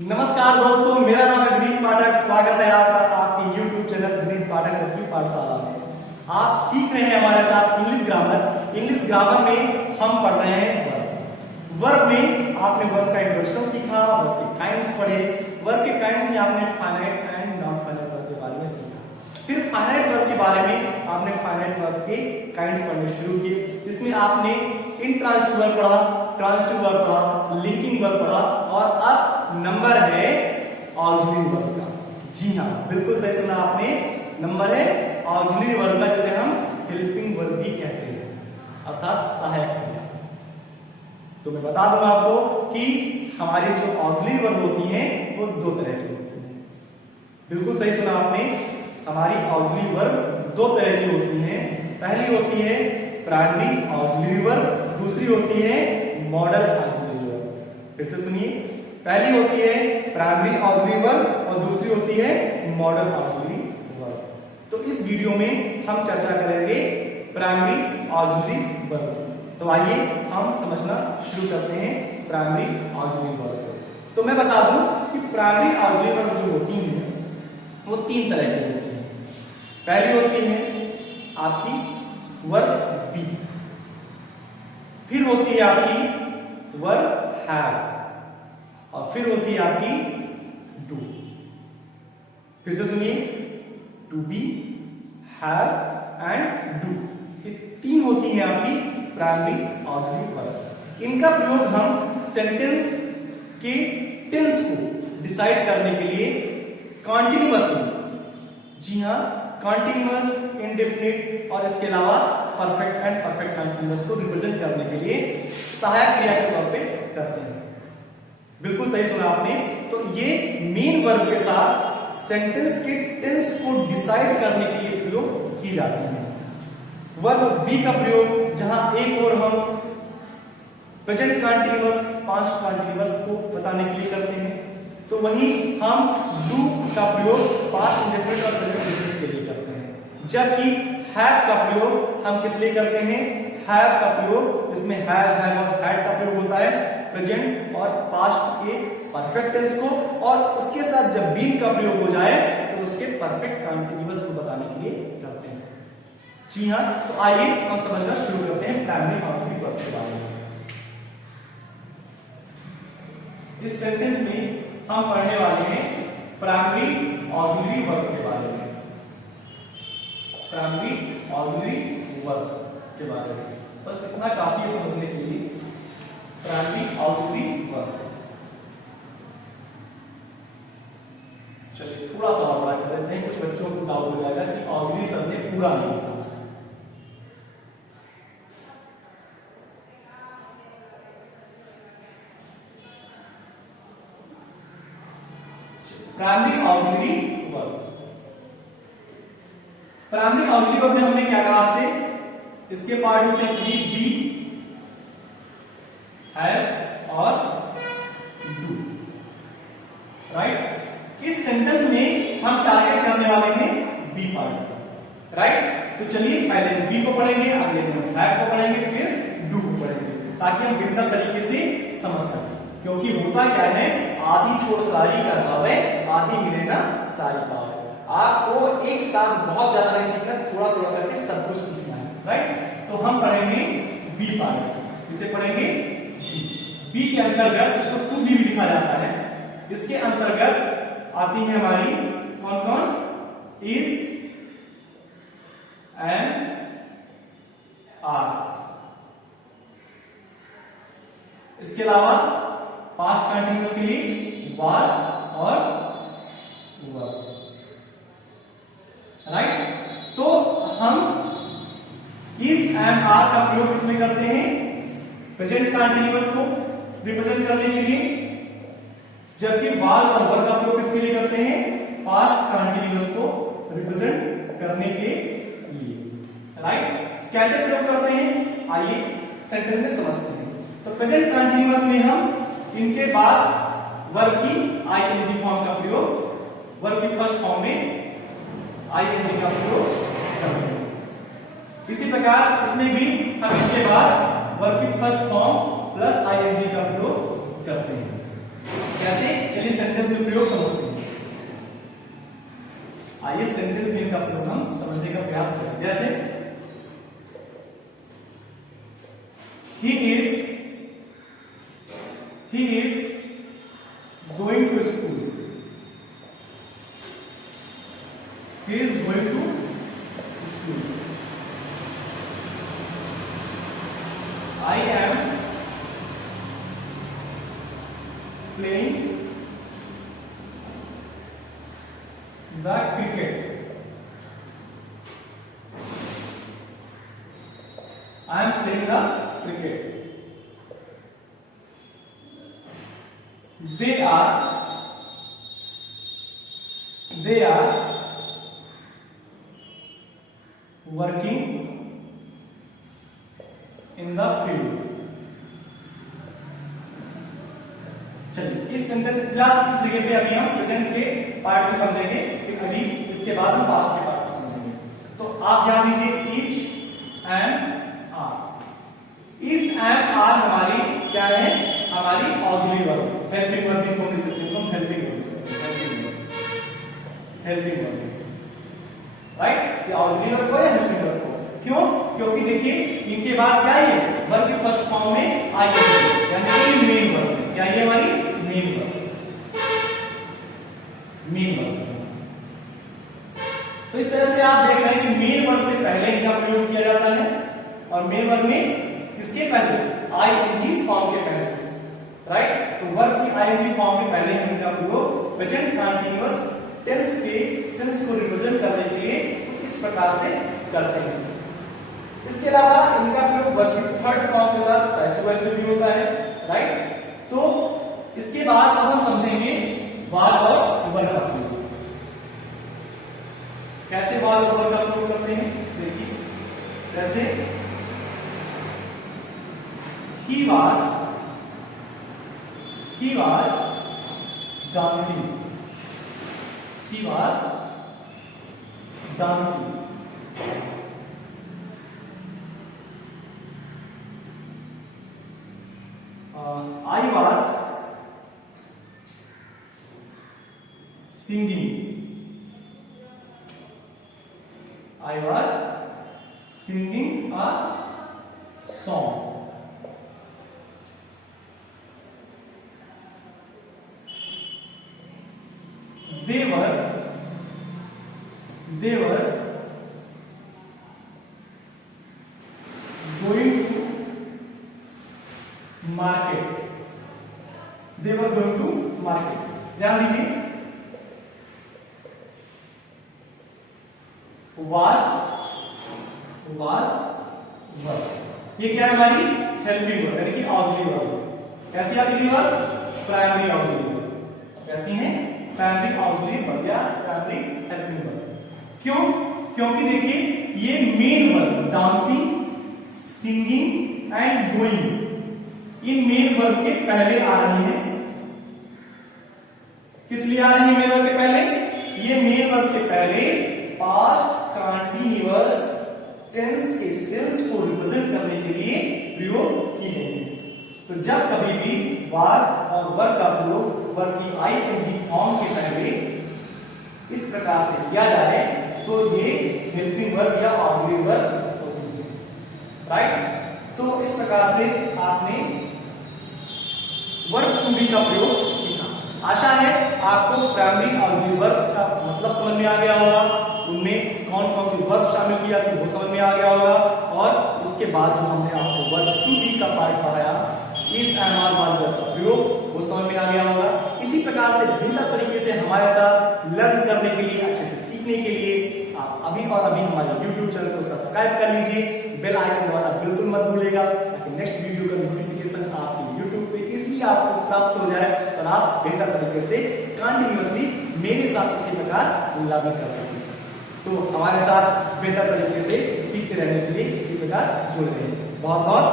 नमस्कार दोस्तों, मेरा नाम है विनीत पाठक। स्वागत है आपका आपके YouTube चैनल विनीत पाठक सर की पाठशाला में। आप सीख रहे हैं हमारे साथ इंग्लिश ग्रामर। इंग्लिश ग्रामर में हम पढ़ रहे हैं वर्ब। वर्ब में आपने वर्ब का इंट्रोडक्शन सीखा, वर्ब के काइंड्स पढ़े। वर्ब के काइंड्स में आपने finite and non finite verb के बारे में सीखा। फिर फाइनाइट वर्ब के बारे में आपने फाइनाइट वर्ब के काइंड्स पढ़ने शुरू किए, जिसमें आपने इंट्रांजिटिव वर्ब पढ़ा, ट्रांजिटिव वर्ब पढ़ा, लिंकिंग वर्ब पढ़ा और अब नंबर है ऑक्सिलरी वर्ब का। जी हाँ, बिल्कुल सही सुना आपने, नंबर है ऑक्सिलरी वर्ब का, जिसे हम हेल्पिंग वर्ब भी कहते हैं, अर्थात सहायक क्रिया। तो मैं बता दूं आपको कि हमारी जो ऑक्सिलरी वर्ब होती हैं वो दो तरह की होती हैं। बिल्कुल सही सुना आपने, हमारी ऑक्सिलरी वर्ब दो तरह की होती हैं। पहली होती है प्राइमरी ऑक्सिलरी वर्ब, दूसरी होती है मॉडल ऑक्सिलरी वर्ब। फिर से सुनिए, पहली होती है प्राइमरी ऑक्सिलरी वर्ब और दूसरी होती है मॉडल ऑक्सिलरी वर्ब। तो इस वीडियो में हम चर्चा करेंगे प्राइमरी ऑक्सिलरी वर्ब की। तो आइए हम समझना शुरू करते हैं प्राइमरी ऑक्सिलरी वर्ब को। तो मैं बता दूं कि प्राइमरी ऑक्सिलरी वर्ब जो होती हैं वो तीन तरह की होती हैं। पहली होती है आपकी वर्ब बी, फिर होती है आपकी वर्ब हैव और फिर होती है आपकी डू। फिर से सुनिए, to be, have and do, ये तीन होती हैं आपकी प्राइमरी ऑक्सिलरी वर्ब। इनका प्रयोग हम सेंटेंस के टेंस को डिसाइड करने के लिए कॉन्टिन्यूअसली, जी हाँ, कॉन्टिन्यूअस, इंडेफिनिट और इसके अलावा परफेक्ट एंड परफेक्ट कॉन्टिन्यूअस को रिप्रेजेंट करने के लिए सहायक क्रिया के तौर पे करते हैं। बिल्कुल सही सुना आपने। तो ये मेन वर्ब के साथ सेंटेंस के टेंस को डिसाइड करने के लिए प्रयोग की जाती है। वर्ब बी का प्रयोग जहां एक और हम प्रेजेंट कंटीन्यूअस, पास्ट कंटीन्यूअस को बताने के लिए करते हैं, तो वहीं हम डू का प्रयोग पास्ट इंडेफिनिट और प्रेजेंट इंडेफिनिट के लिए करते हैं। जबकि हैव का प्रयोग हम किस लिए करते हैं? हैव का प्रयोग, इसमें हैज, हैव और हैड का प्रयोग होता है प्रेजेंट और पास्ट के परफेक्ट टेंस को, और उसके साथ जब बीन का प्रयोग हो जाए तो उसके परफेक्ट कंटीन्यूअस को बताने के लिए करते हैं। जी हाँ, तो आइए हम समझना शुरू करते हैं प्राइमरी ऑक्सिलरी वर्ब के बारे में। इस सेंटेंस में हम पढ़ने वाले हैं प्राइमरी ऑक्सिलरी वर्ब के बारे में। प्राइमरी ऑक्सिलरी वर्ब के बारे में बस इतना काफी है समझने के लिए। प्राइमरी ऑक्सिलरी वर्ब, चलिए थोड़ा सा और बड़ा कर देते हैं, कुछ बच्चों को डाउट हो जाएगा कि ऑक्सिलरी शब्द ने पूरा नहीं लिखा। Primary auxiliary verb, primary auxiliary verb में हमने क्या कहा आपसे? इसके पार्ट होते हैं बी, हैव और डू, राइट। इस सेंटेंस में हम टारगेट करने वाले हैं बी पार्ट, राइट। तो चलिए पहले बी को पढ़ेंगे, अगले दिन हैव को पढ़ेंगे, फिर डू को पढ़ेंगे, ताकि हम बेहतर तरीके से समझ सकें। क्योंकि होता क्या है, आधी छोड़ सारी का भाव है, आधी मिले ना सारी भाव है। आपको एक साथ बहुत ज्यादा नहीं सीखना, थोड़ा थोड़ा करके सब कुछ सीखना है, राइट। तो हम पढ़ेंगे बी पार्ट, इसे पढ़ेंगे बी के अंतर्गत, इसको टू बी भी लिखा जाता है। इसके अंतर्गत आती है हमारी कौन कौन? Is, and, are. इसके अलावा पास्ट कंटीन्यूअस के लिए वाज और वर, राइट। तो हम इस एंड आर का प्रयोग किसमें करते हैं? प्रेजेंट कंटीन्यूअस को रिप्रेजेंट करने के लिए, जबकि वाज और वर का प्रयोग किसके लिए करते हैं? पास्ट कंटीन्यूअस को रिप्रेजेंट करने के लिए, राइट। कैसे प्रयोग करते हैं आइए सेंटेंस में समझते हैं। तो प्रेजेंट कंटीन्यूअस में हम इनके बाद वर्ब की आईएनजी फॉर्म का प्रयोग, वर्ब की फर्स्ट फॉर्म में आईएनजी का प्रयोग करते हैं। इसी प्रकार इसमें भी हम इसके बाद वर्ब की फर्स्ट फॉर्म प्लस आईएनजी का प्रयोग करते हैं। कैसे? चलिए सेंटेंस में प्रयोग समझते हैं। आइए सेंटेंस में का प्रयोग हम समझने का प्रयास करें। जैसे he is going to school. He is going to school. I am playing the cricket. I am playing the cricket. They are working in the field. चलिए इस सेंटेंस इस जगह पे अभी हम प्रेजेंट के पार्ट को समझेंगे, फिर अभी इसके बाद हम पास्ट के पार्ट को समझेंगे। तो आप याद दीजिए is and are. Is and are हमारी क्या है? हमारी ऑक्सिलरी वर्ब, हेल्पिंग वर्ब भी बोल सकते हैं, हम हेल्पिंग बोल सकते हैं, हेल्पिंग वर्ब, राइट? ये ऑक्सिलरी वर्ब है, हेल्पिंग वर्ब को। क्यों? क्योंकि देखिए इनके बाद क्या है? वर्ब के फर्स्ट फॉर्म में आईएनजी, यानी कि मेन वर्ब है। क्या ये हमारी मेन वर्ब, मेन वर्ब। तो इस तरह से आप देख रहे हैं कि मेन वर्ब से पहले इनका प्रयोग किया जाता है, और मेन वर्ब में किसके पहले? आईएनजी फॉर्म के पहले, राइट? तो वर्ब की आईएनजी फॉर्म के पहले हम इनका प्रयोग प्रेजेंट कंटीन्यूअस टेंस के सेंस को रिप्रेजेंट करने के लिए इस प्रकार से करते हैं। इसके अलावा इनका प्रयोग वर्ब की थर्ड फॉर्म के साथ पैसिव वॉइस में भी होता है, राइट? तो इसके बाद अब हम समझेंगे वाल और वर्ब का प्रयोग। कैसे वाल और वर्ब का प्रयोग करते हैं? देखिए जैसे he was dancing. He was dancing. I was singing. I was singing a song. They were going to market. They were going to market. ध्यान दीजिए, was वर्ब, ये क्या है? हमारी हेल्पिंग वर्ब, यानी कि ऑक्सिलरी वर्ब। कैसी auxiliary verb? Primary auxiliary verb. कैसी है? प्राइमरी ऑक्सिलरी वर्ब या प्राइमरी हेल्पिंग वर्ब। क्यों? क्योंकि देखिए ये main verb dancing, singing and going, in main verb के पहले आ रही है। किस लिए आ रही है मेन वर्ब के पहले? ये मेन वर्ब के पहले पास्ट कंटीन्यूअस टेंस के सेंस को रिप्रेजेंट करने के लिए प्रयोग की गई है। तो जब कभी भी वार और वर्ब का प्रयोग वर्ब की आईएनजी फॉर्म के पहले इस प्रकार से किया जाए तो ये हेल्पिंग वर्ब या ऑक्सिलरी वर्ब होती है, राइट? तो इस प्रकार से आपने वर्ब टू बी का प्रयोग सीखा। आशा है आपको प्राइमरी ऑक्सिलरी वर्ब का मतलब समझ में आ गया होगा, उनमें कौन कौन सी वर्ब शामिल की जाती है वो समझ में आ गया होगा, और उसके बाद जो हमने आपको वर्ब टू बी का पार्ट पढ़ाया इस एंड आर वाले का प्रयोग वो समझ में आ गया होगा। इसी प्रकार से बेहतर तरीके से हमारे साथ लर्न करने के लिए, अच्छे से सीखने के लिए आप अभी और अभी हमारे YouTube चैनल को सब्सक्राइब कर लीजिए, बेल आइकन दबाना बिल्कुल मत भूलिएगा ताकि नेक्स्ट वीडियो का नोटिफिकेशन आपके YouTube पे इसलिए आपको प्राप्त हो जाए और आप बेहतर तरीके से कंटिन्यूअसली मेरे साथ इसी प्रकार लर्न कर सकें। तो हमारे साथ बेहतर तरीके से सीखते रहने के लिए इसी प्रकार जुड़ रहे हैं। बहुत बहुत